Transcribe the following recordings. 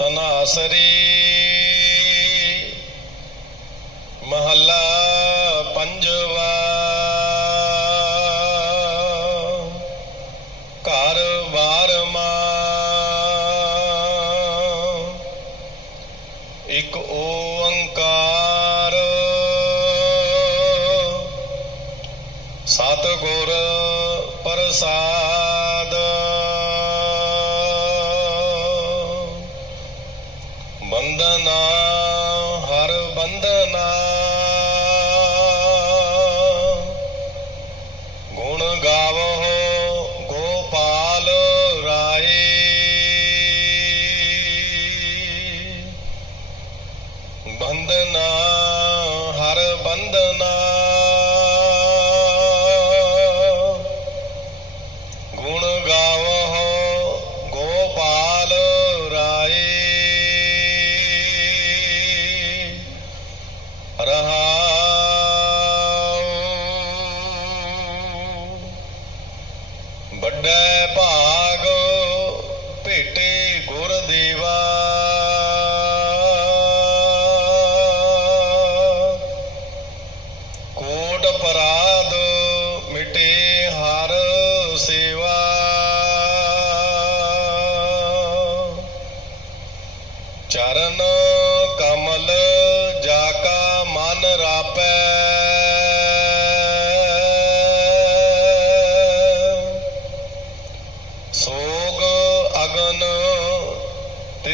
ਤਨਾਸਰੀ ਮਹੱਲਾ ਪੰਜਵਾ ਘਰ ਵਾਰਮਾ ਇੱਕ ਓੰਕਾਰ ਸਤਗੁਰ ਪ੍ਰਸਾਦ ਬੰਦਨਾ ਹਰ ਬੰਦਨਾ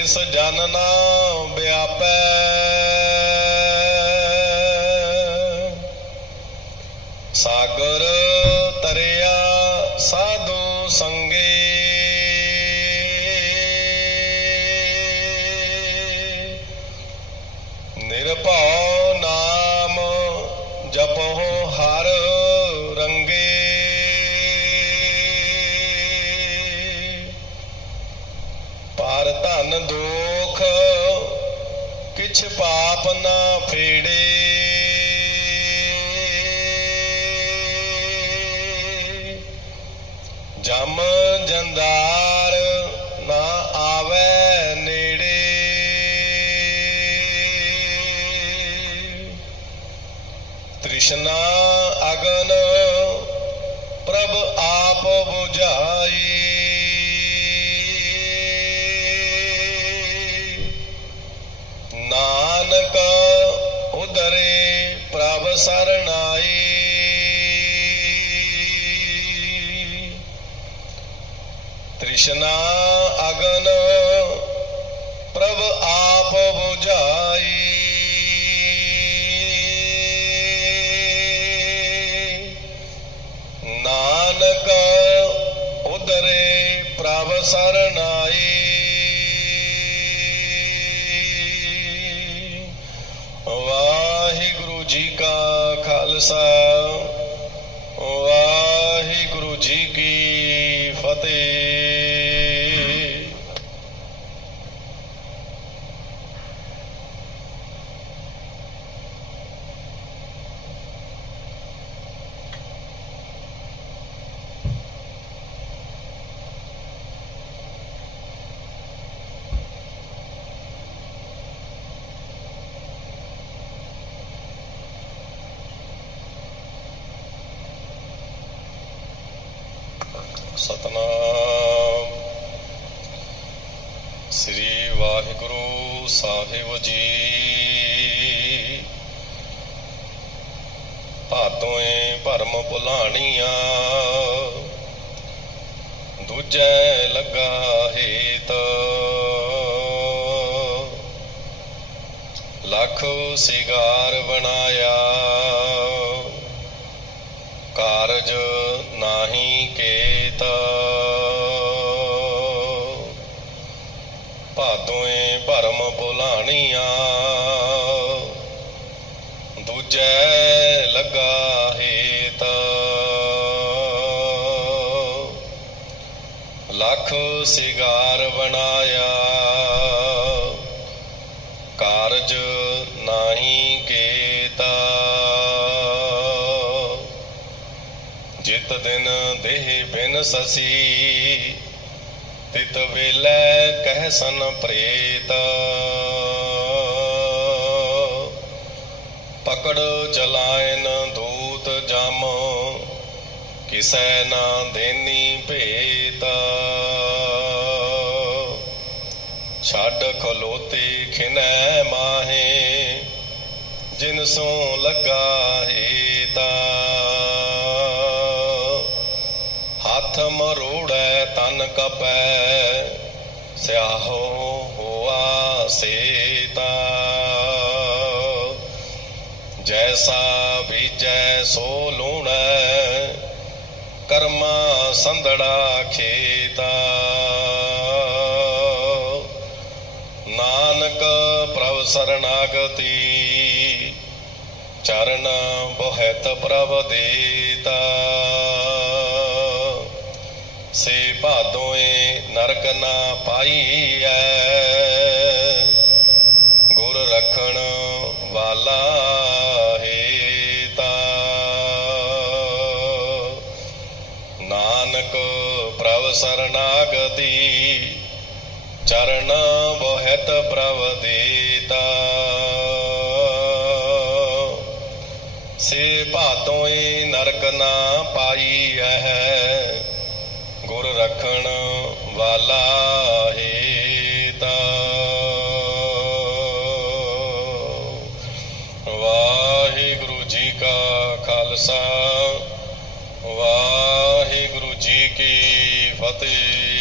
ਤਿਸ ਜਨ ਨਾ ਵਿਆਪੈ। ਸਾਗਰ ਤਰਿਆ ਸਾਧੂ ਸੰਗੇ। ਨਿਰਭਉ ਪਰ ਦੋਖ ਕਿਛ ਪਾਪ ਨਾ ਫੇੜੇ। ਜਮ ਜੰਦਾਰ ਨਾ ਆਵੇ ਨੇੜੇ। ਤ੍ਰਿਸ਼ਨਾ ਅਗਨ ਪ੍ਰਭ ਆਪ ਬੁਝਾ। ਤ੍ਰਿਸ਼ਨਾ ਅਗਨ, ਪ੍ਰਭ ਆਪ 부ਝਾਈ ਨਾਨਕ ਉਦਰੇ ਪ੍ਰਭ ਸਰਣਾਈ। ਵਾਹਿਗੁਰੂ ਜੀ ਕਾ ਖਾਲਸਾ, ਵਾਹਿਗੁਰੂ ਜੀ ਕੀ ਫਤਿਹ। ਸਤਨਾਮ। ਸ੍ਰੀ ਵਾਹਿਗੁਰੂ ਸਾਹਿਬ ਜੀ। ਭਾਦੋਏ ਭਰਮ ਭੁਲਾਣੀਆਂ। ਦੂਜੈ ਲੱਗਾ ਹੇਤ। ਲੱਖ ਸਿਗਾਰ ਬਣਾਇਆ। ਕਾਰਜ ਕੇਤ। ਭਾਦੋਏ ਭਰਮ ਭੁਲਾਣੀਆਂ। ਦੂਜੈ ਲੱਗਾ ਹੇਤ। ਲੱਖ ਸਿਗਾਰ ਬਣਾਇਆ। ਦੇਹ ਬਿਨ ਸਸੀ ਤਿਤ ਵੇਲੇ ਕਹਿ ਸਨ ਪ੍ਰੇਤ। ਪਕੜ ਚਲਾਇਨ ਦੂਤ ਜਮ, ਕਿਸੈ ਨਾ ਦੇਨੀ ਭੇਤ। ਛੱਡ ਖਲੋਤੇ ਖਿਨੈ ਮਾਹੇ, ਜਿਨ ਸੋ ਲੱਗਾ ਹੀਤਾ। ਹੱਥ ਮਰੋੜੈ, ਤਨ ਕਪੈ। ਸਿਆਹੋ ਹੋਆ ਸੇਤਾ। ਜੈਸਾ ਬੀਜੈ, ਸੋ ਲੂਣੈ। ਕਰਮਾ ਸੰਦੜਾ ਖੇਤਾ। ਨਾਨਕ ਪ੍ਰਭ ਸਰਨਾਗਤੀ ਚਰਨ ਬੋਹਿਤ ਪ੍ਰਭ ਦੇਤਾ। ਭਾਦੋਏ ਨਰਕ ਨਾ ਪਾਈ ਪਾਈਐ। ਗੁਰ ਰਖਣ ਵਾਲਾ ਨਾਨਕ ਪ੍ਰਭ ਸਰਨਾਗਤੀ ਚਰਨ ਬਹਿਤ ਪ੍ਰਭ ਦੇਤਾ। ਸੇ ਭਾਦੋਏ ਨਰਕ ਨਾ ਪਾਈ ਹੈ ਗੁਰ ਰਖਣ ਵਾਲਾ ਹੀਤਾ ਵਾਹਿਗੁਰੂ ਜੀ ਕਾ ਖਾਲਸਾ ਵਾਹਿਗੁਰੂ ਜੀ ਕੀ ਫਤਿਹ।